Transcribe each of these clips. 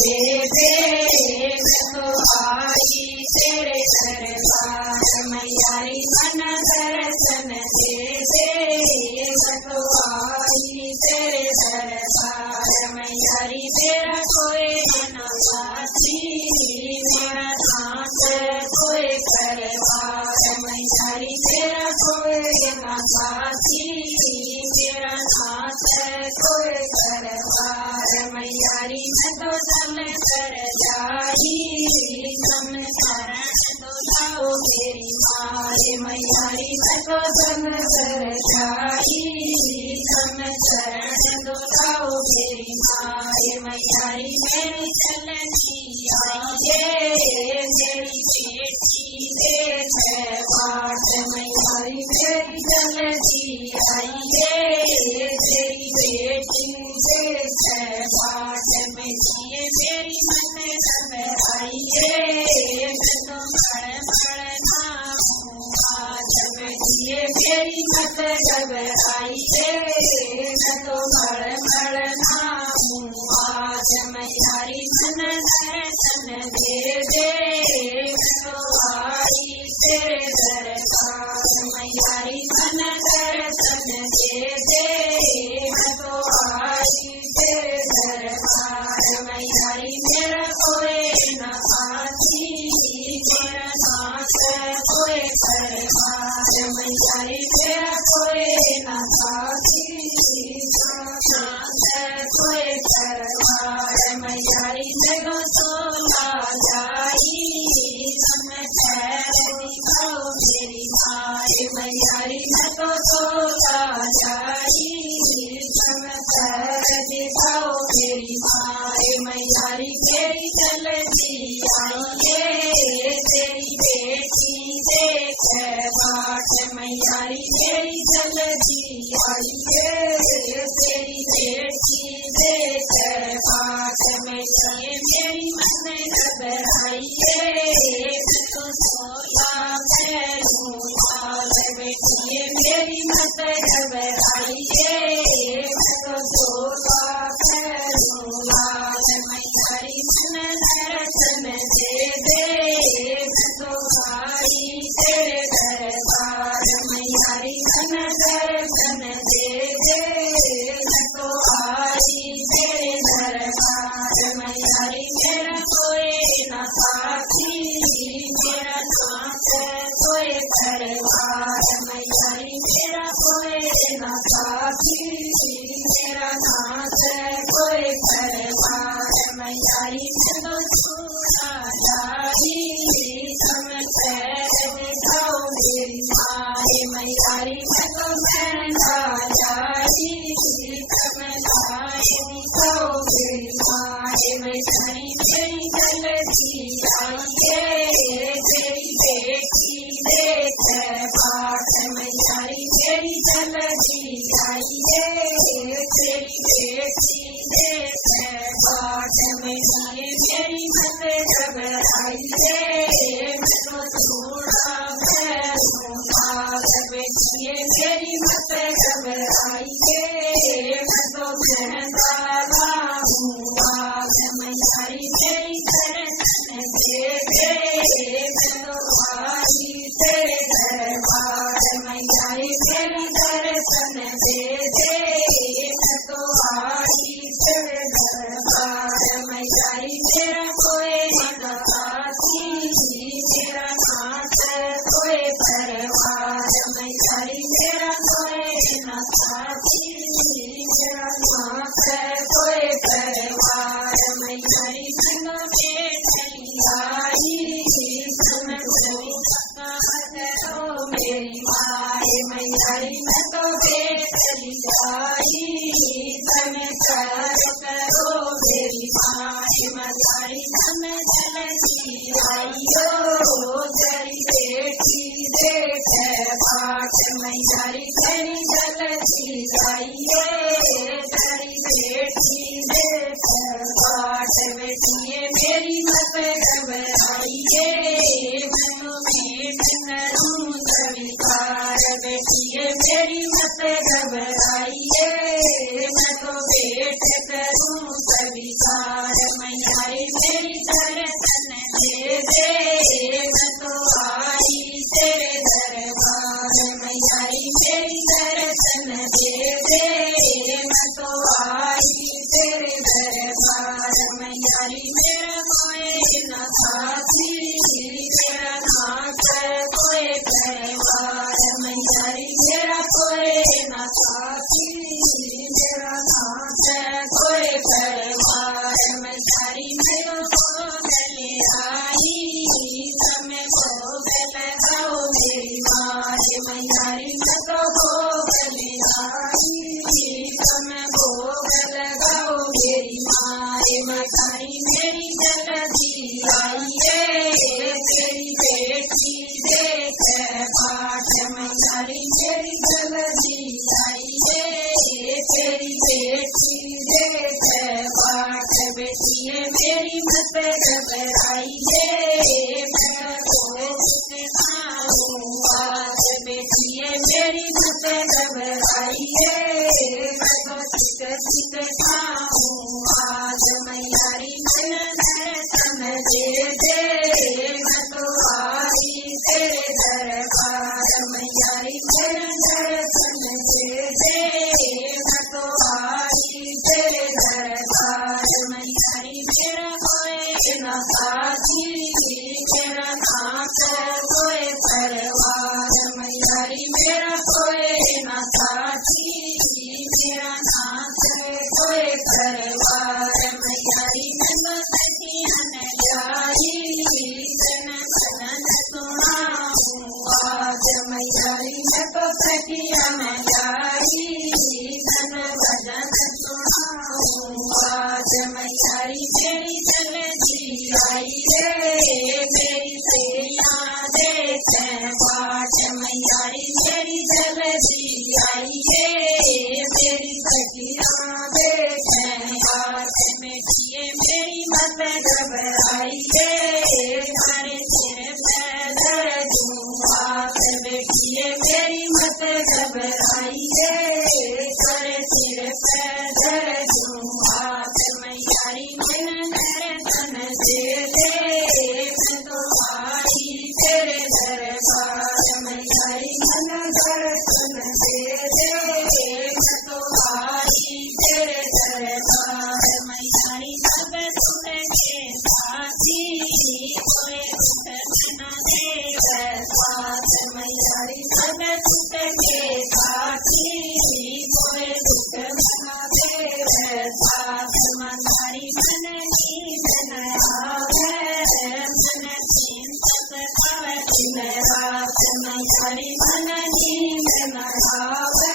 दे दे, मैं तो आई तेरे दरबार मैयारी मन दर्शन दे दे, मैं तो आई तेरे दरबार मैयारी तेरा कोई न साथी, मेरा साथ कोई करवार मैयारी तेरा कोई न साथी, मेरा साथ कोई करवार मैयारी मैं तो चल कर जाई, तुम शरण तो जाओ मेरी माए मैयारी मैं तो चल कर जाई, तुम शरण तो जाओ मेरी माए मैयारी मेरी चलनी आइए, मेरी बेटी देख बाट मैयारी मेरी चलनी आइए, तेरी बेटी देख बाट में जिए मेरी मन घबराइए, मैं तो मरना हूँ आज में जिए मेरी मत घबराइए, मैं तो मरना हूँ आज मैयारी मन दर्शन दे दे, मैं तो आई तेरे दरबार मैयारी मन दर्शन दे दे, मैं तो आई तेरे दरबार मैयारी मेरा कोई न साथी, मेरा साथ कोई करवार मैयारी मेरा कोई न साथी, साथ कोई करवार मैयारी मेरे सोला जाई, तुम ठहर दिखाओ मेरी माए मैयारी मैं तो सोला जाई, तुम ठहर दिखाओ मेरी माए मैयारी तेरी चलती आइए, तेरी बेटी देख बाट मैयारी मेरी चलती आइए, तेरी बेटी देख बाट में जिए मेरी मन घबराइए, मैं तो सोया मैं लाल बेटिए मेरी मत घबराइए, मैं तो सोया मैं लाल मैयारी मन दर्शन दे दे, मैं तो आई तेरे दरबार मैयारी मन दर्शन दे दे, मैं तो आई तेरे दरबार मैयारी मेरा कोई न साथी, मेरा साथ कोई करवार मैयारी मेरा कोई न साथी, मेरा साथ कोई करवार मैयारी मैं तो छूटा जाई, तुम पैर दिखाओ मेरी माए मैयारी मैं तो महंगा जाई, तुम लाए दिखाओ मेरी माए मैयारी मेरी चलती आइए, तेरी बेटी देख बाट मैयारी मेरी चलती आइए, तेरी बेटी देख बाट में जिए मेरी मत घबराइए, मैं तो थोड़ा मैं जिए मेरी मत घबराइए, मैं तो महंगा हूँ आज मैयारी मेरी दर्शन दे दे, मैं तो आई तेरे दरबार मैयारी मेरी दर्शन दे दे, मैं तो आई तेरे दरबार मैयारी मेरा कोई न साथी, मेरा साथ कोई परिवार मैयारी मेरा कोई न साथी, मेरा साथ कोई परिवार मैयारी बिना बेटी आई, तुम करो मेरी माए मैयारी मैं तो बेटी आई, तुम करो मेरी माए मैयारी मन चलती आइयो, तेरी बेटी देख बाट मैयारी तेरी चलती आइए, तेरी बेटी देख बाट बेटिए मेरी मत घबराइए, मैं तो भेंट करूँ स्वीकार बेटिए मेरी मत घबराइए, मैं तो भेंट करूँ स्वीकार मैयारी कोई परवार में सारी मेरो भोगले आई समय भोग लगाओ मेरी माए मैयारी मैं तो भोगले आई समय भोग लगाओ मेरी माए मैयारी मेरी जल्दी आइए तेरी बेटी देख पाठ मैयारी मेरी जल्दी आइए तेरी बेटी देख पाठ बेटिए मेरी मत घबराइए मैं आज बेटिए मेरी मत घबराइए मैं तो चिक खाऊं आज मैयारी समझे दे मैं तो आई तेरे दरबार मैयारी समझे दे मैं तो आई तेरे दरबार मैयारी मेरा कोई न साथी मेरा नाथ कोई परवार मैयारी मेरा कोई न साथी मेरा नाथ कोई परवार मैयारी मैं सखियन लाई जन भजन सुनाऊं आज मैयारी मैं तो सखियन लाई जन भजन सुनाऊं आज मैयारी मेरी जल्दी आई रे मेरी सैया देख पाठ मैयारी मेरी जल्दी आई रे मेरी सखिया देख पाठ बेटिए मेरी मत घबराइए हमारे सिर पे दर्द हाथ बेटिए मेरी मत घबराइए हमारे सिर पे दर्द हाथ मैयारी मन दर्शन दे मैं तो आई तेरे दरबार मैयारी मन दर्शन दे मैं तो आई तेरे दरबार मैयारी सब सुन के साथी कोई न दे साथ मैयारी सब सुन के साथी कोई दुख न दे साथ मैयारी मन नींद न आवे मन चिंतत आवे दिन रात मैयारी मन नींद न आवे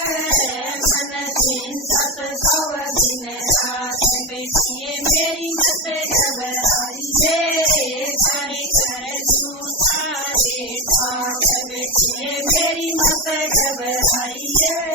मन चिंतत आवे दिन रात बेटिए मेरी मत घबराइए करे कर झूठा रे ठाक बेटिए मेरी मत घबराइए